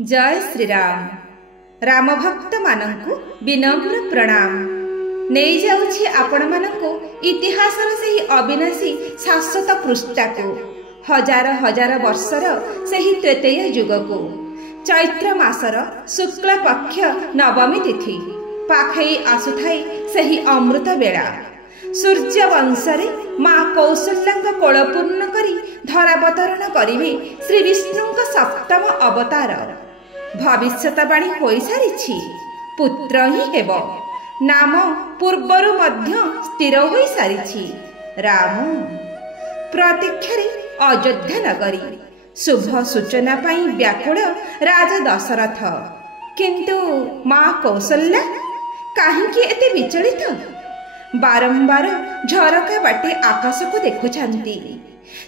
जय श्रीराम। राम भक्त मानंकु विनम्र प्रणाम। नहीं जाउछि आपण मानंकु इतिहासर सही अविनाशी शाश्वत पृष्ठाकु, हजार हजार वर्षर सही त्रेतेय युगकु। चैत्र मासर शुक्ल पक्ष नवमी तिथि पाखई आसुथाई सही अमृत बेला। सूर्य वंशरे माँ कौशल्याक कोल पूर्ण करी धरावतरण करिवे श्री विष्णुक सप्तम अवतार। भविष्यतवाणी हो सारी पुत्र ही हेब, नाम पूर्वरु मध्य स्थिर हो सारी राम। प्रतीक्षारे अयोध्या नगरी शुभ सूचना पाई व्याकुल राजा दशरथ। किंतु माँ कौशल्या काहींकि एते विचलित? बारंबार झरका बाटे आकाश को देखुछंती।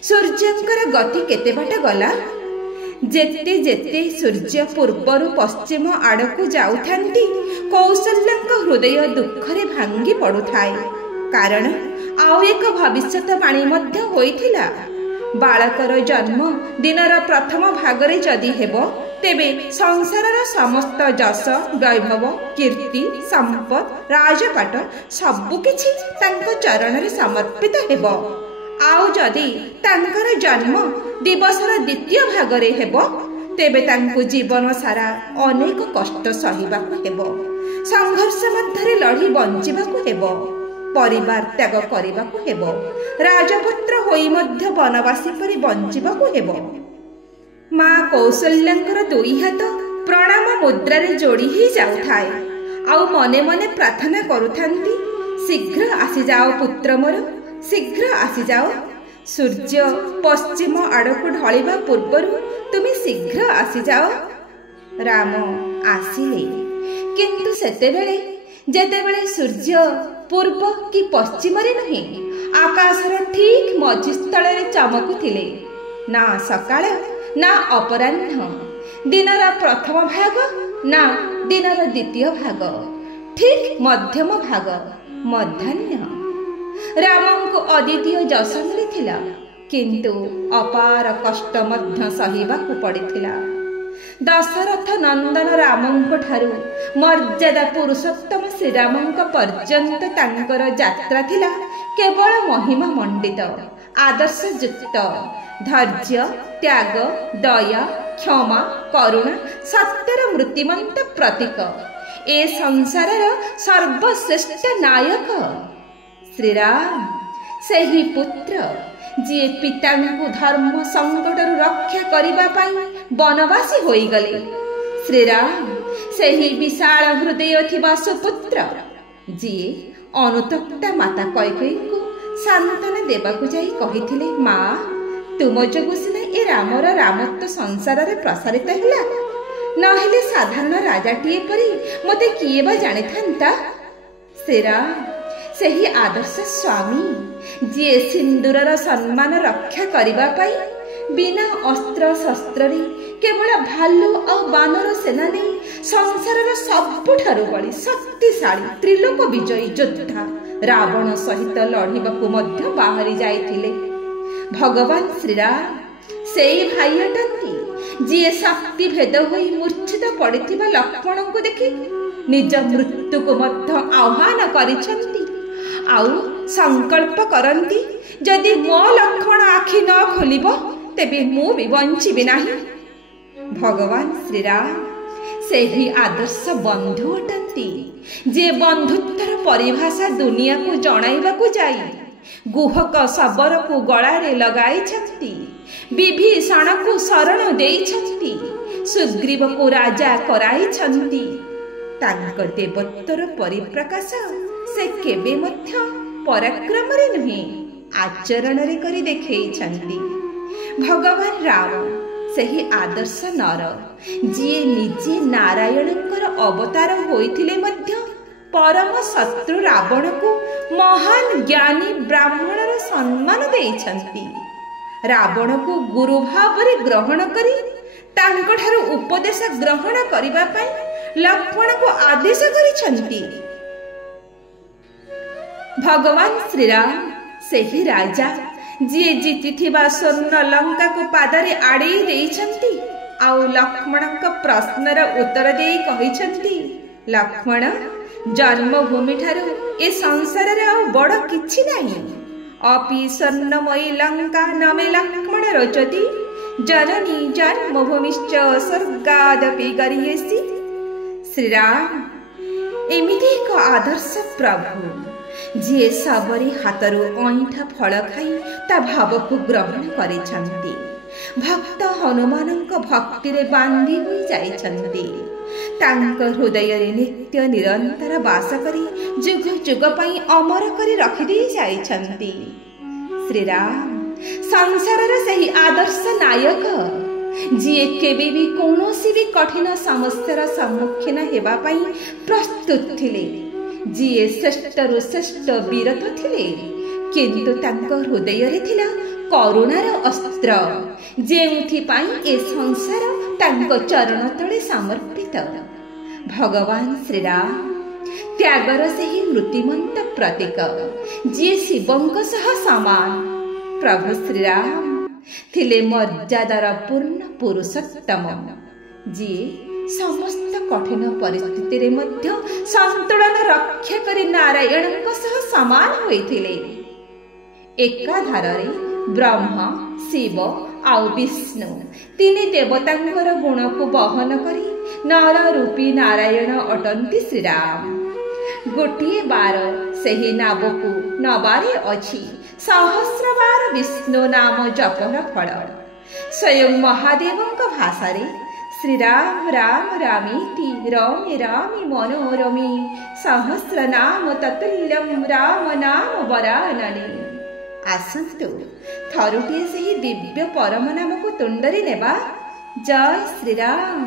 सूर्यंकर गति केते बाट गला? जेते जेते सूर्य पूर्वरु पश्चिम आड़कू जाउथांती, कौशल्यांक हृदय दुखरे भांगी पड़ुथाए। कारण आउ एक भविष्यतवाणी मध्य होइथिला। बालकर जन्म दिनर प्रथम भागरे जदि हेबो, तेबे संसारर समस्त जस वैभव कीर्ति संपद राजपाट सबु किछि तांको चरणरे समर्पित हेबो। आउ जदि तांकर जन्म दिवसर द्वितीय भागरे हेबो, तेबे तांको जीवन सारा अनेक कष्ट सहिबाकु हेबो। संघर्ष मध्यरे लढी बंचिबाकु हेबो, परिवार त्याग करिबाकु हेबो, राजपुत्र होई मध्य वनवासी परि बंचिबाकु हेबो। माँ कौशल्यांकर दुई हाथ प्रणाम मुद्रारे जोड़ी ही जाउथाए। आउ मने मने प्रार्थना करुथांती, शीघ्र आसी जाओ पुत्र मोर, शीघ्र आसी जाओ। सूर्य पश्चिम आड़कू ढलिबा पूर्वरु तुमे शीघ्र आसी जाओ। राम आसिले, किंतु सेतेबेले जेतेबेले सूर्य पूर्व कि पश्चिम रे नहीं, आकाशर ठीक मझि स्थल चमकुथिले। ना सकाळ ना अपराह्न, दिनर प्रथम भाग ना दिनर द्वितीय भाग, ठीक मध्यम भाग मध्याह्न। रामंको अद्वितीय जश मिलिथिला, किंतु अपार कष्ट मध्य सहिबाकु पड़िथिला। दशरथ नंदन रामंको ठारू मर्यादा पुरुषोत्तम श्रीरामंक पर्यंत तांकर यात्रा थिला केवल महिमा मंडित, आदर्श युक्त। धैर्य त्याग दया क्षमा करुणा सत्यर मृत्युमंत प्रतीक, ए संसारर सर्वश्रेष्ठ नायक श्रीराम। सही पुत्र जी पितांकु धर्म संकटरु रक्षा करिबा पाई वनवासी होई गले। श्रीराम सही विशाल हृदय थिबा सुपुत्र जी अनुतप्ता माता कैकेयीको सांत्वना देबाकु जाई कहिथिले, माँ तुम जोगु सिना ए रामर रामत्व संसार रे प्रसारित हिला, नहेले साधारण राजाटीए परी मते किए बा जाने थांता। श्रीराम सही आदर्श स्वामी जी सिंदूरर सम्मान रक्षा करिबा पाई बिना अस्त्र शस्त्र रे केवल भालू और बानर सेना नहीं संसारर सबुठारु बड़ी शक्तिशाली त्रिलोक विजयी योद्धा रावण सहित लड़िबाकु मध्य बाहरी जाइथिले। भगवान श्रीराम सेई भाई अटंती जी शक्ति भेद होई मूर्छित पड़िथिबा लक्ष्मण को देखि निज मृत्यु को मध्य आह्वान करिसंती। आउ संकल्प करंती, जदि मो लक्ष्मण आखि न खोलिबो तेबे मु भी बंचिबि नाही। भगवान श्रीराम सेही आदर्श बंधु अटंती जे बंधुत्वर परिभाषा दुनिया को जणाइबाकु जाई गुहक शबर को गଳାରେ लगाइछंती, विभीषण को शरण देइछंती, सुग्रीव को राजा कराइछंती। तांक देवत्वर परिप्रकाश से केबे मध्य पराक्रम रे नहीं आचरण रे करी देखैछंती। भगवान राम सही आदर्श नर जी निजे नारायणकर अवतार होइथिले मध्य परम शत्रु रावण को महान ज्ञानी ब्राह्मणर सम्मान देइछंती। रावण को गुरु भावरे ग्रहण करी तांकठारु उपदेश ग्रहण करिबा पई लक्ष्मण को आदेश करिछंती। भगवान श्रीराम सेही राजा जी जीतिथिबा स्वर्ण लंका को पादरे आड़े देइछंती ଆଉ ଲକ୍ଷ୍ମଣଙ୍କ ପ୍ରଶ୍ନର ଉତ୍ତର ଦେଇ କହିଛନ୍ତି, ଲକ୍ଷ୍ମଣ, ଜନ୍ମଭୂମି ଠାରୁ ଏ ସଂସାରରେ ଆଉ ବଡ଼ କିଛି ନାହିଁ। ଅପି ସ୍ୱର୍ଣ୍ଣମୟୀ ଲଙ୍କା ନମେ ଲକ୍ଷ୍ମଣ ରୋଚତି, ଜନନୀ ଜନ୍ମଭୂମିଶ୍ଚ ସ୍ୱର୍ଗାଦପି ଗରୀୟସୀ। ଶ୍ରୀରାମ ଏମିତି ଏକ ଆଦର୍ଶ ପ୍ରଭୁ, ଯିଏ ସବରି ହାତରୁ ଅଇଁଠା ଫଳ ଖାଇ ତା ଭାବକୁ ଗ୍ରହଣ କରିଛନ୍ତି। ଭକ୍ତ ହନୁମାନଙ୍କ ଭକ୍ତିରେ ବାନ୍ଧି ହୋଇ ଯାଇଛନ୍ତି। ତାଙ୍କ ହୃଦୟରେ ନିତ୍ୟ ନିରନ୍ତର ବାସ କରି ଯୁଗ ଯୁଗ ପାଇଁ ଅମର କରି ରଖିଦେଇ ଯାଇଛନ୍ତି। ଶ୍ରୀରାମ ସଂସାରର ସେହି ଆଦର୍ଶ ନାୟକ, ଯିଏ କେବେ ବି କୌଣସି ବି କଠିନ ସମସ୍ୟାର ସମ୍ମୁଖୀନ ହେବା ପାଇଁ ପ୍ରସ୍ତୁତ ଥିଲେ, ଯିଏ ଶ୍ରେଷ୍ଠରୁ ଶ୍ରେଷ୍ଠ ବୀରତ୍ୱ ଥିଲେ, କିନ୍ତୁ ତାଙ୍କ ହୃଦୟରେ ଥିଲା କରୁଣାର ଅସ୍ତ୍ର, ଯେଉଁଥିପାଇଁ ଏ ସଂସାର ତାଙ୍କ ଚରଣ ତଳେ ସମର୍ପିତ। ଭଗବାନ ଶ୍ରୀରାମ ତ୍ୟାଗର ସେହି ମୂର୍ତ୍ତିମନ୍ତ ପ୍ରତୀକ, ଯିଏ ଶିବଙ୍କ ସହ ସମାନ। ପ୍ରଭୁ ଶ୍ରୀରାମ ଥିଲେ ମର୍ଯ୍ୟାଦାର ପୂର୍ଣ୍ଣ ପୁରୁଷୋତ୍ତମ, ଯିଏ ସମସ୍ତ କଠିନ ପରିସ୍ଥିତିରେ ମଧ୍ୟ ସନ୍ତୁଳନ ରକ୍ଷା କରି ନାରାୟଣଙ୍କ ସହ ସମାନ ହୋଇଥିଲେ। ଏକାଧାରରେ ବ୍ରହ୍ମ, ଶିବ ଆଉ ବିଷ୍ଣୁ ତିନି ଦେବତାଙ୍କର ଗୁଣକୁ ବହନ କରି ନର ରୂପୀ ନାରାୟଣ ଅଟନ୍ତି ଶ୍ରୀରାମ। ଗୋଟିଏ ବାର ସେହି ନାବକୁ ନବାରେ ଅଛି ସହସ୍ରବାର ବିଷ୍ଣୁ ନାମ ଜପର ଫଳ। ସ୍ୱୟଂ ମହାଦେବଙ୍କ ଭାଷାରେ ଶ୍ରୀରାମ ରାମ ରାମେତି ରମେ ରାମେ ମନୋରମେ ସହସ୍ର ନାମ ତତୁଲ୍ୟଂ ରାମ ନାମ ବରାନନେ। ଆସନ୍ତୁ ଥରୁଟିଏ ସେହି ଦିବ୍ୟ ପରମ ନାମକୁ ତୁଣ୍ଡରେ ନେବା। ଜୟ ଶ୍ରୀରାମ।